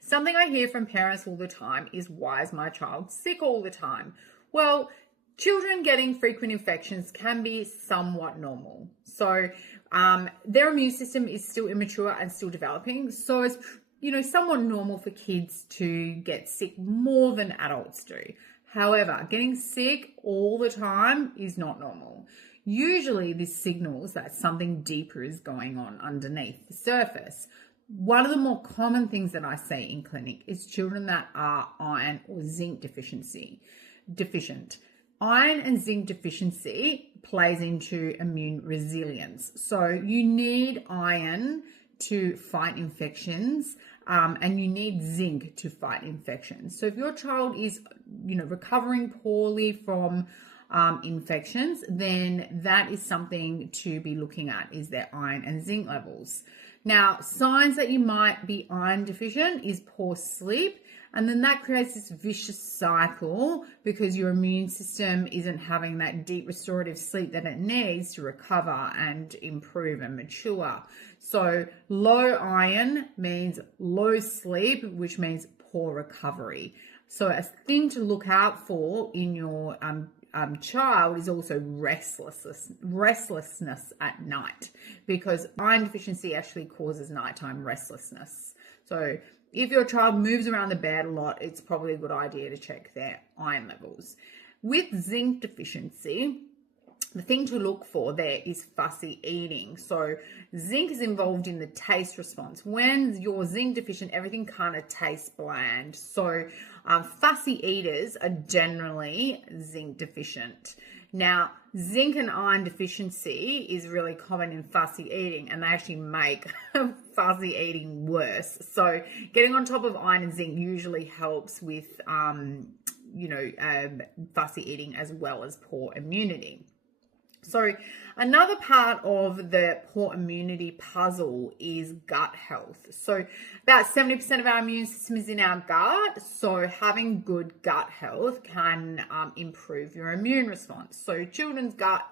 Something I hear from parents all the time is, why is my child sick all the time? Well, children getting frequent infections can be somewhat normal. So their immune system is still immature and still developing. So it's, somewhat normal for kids to get sick more than adults do. However, getting sick all the time is not normal. Usually this signals that something deeper is going on underneath the surface. One of the more common things that I see in clinic is children that are iron or zinc deficient. Iron and zinc deficiency plays into immune resilience. So you need iron to fight infections, and you need zinc to fight infections. So if your child is, recovering poorly from infections, then that is something to be looking at, is their iron and zinc levels. Now, signs that you might be iron deficient is poor sleep, and then that creates this vicious cycle because your immune system isn't having that deep restorative sleep that it needs to recover and improve and mature. So low iron means low sleep, which means poor recovery. So a thing to look out for in your child is also restlessness at night, because iron deficiency actually causes nighttime restlessness. So if your child moves around the bed a lot, it's probably a good idea to check their iron levels. With zinc deficiency, the thing to look for there is fussy eating. So zinc is involved in the taste response. When you're zinc deficient, everything kind of tastes bland. So fussy eaters are generally zinc deficient. Now, zinc and iron deficiency is really common in fussy eating, and they actually make fussy eating worse. So getting on top of iron and zinc usually helps with, fussy eating as well as poor immunity. So another part of the poor immunity puzzle is gut health. So about 70% of our immune system is in our gut. So having good gut health can improve your immune response. So children's guts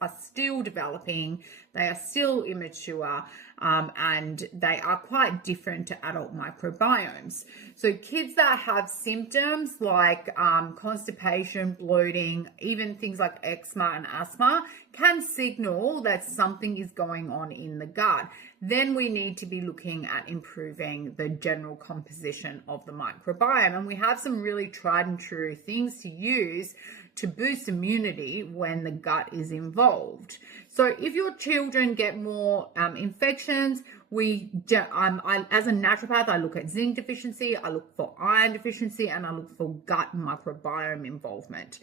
are still developing, they are still immature, and they are quite different to adult microbiomes. So kids that have symptoms like constipation, bloating, even things like eczema and asthma can signal that something is going on in the gut. Then we need to be looking at improving the general composition of the microbiome. And we have some really tried and true things to use to boost immunity when the gut is involved. So if your children get more infections, as a naturopath, I look at zinc deficiency, I look for iron deficiency, and I look for gut microbiome involvement.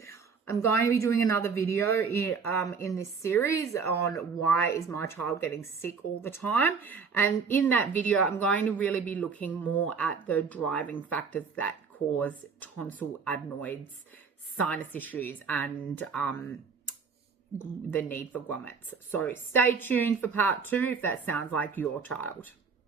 I'm going to be doing another video in this series on why is my child getting sick all the time. And in that video, I'm going to really be looking more at the driving factors that cause tonsil adenoids, sinus issues, and the need for grommets. So stay tuned for part 2 if that sounds like your child.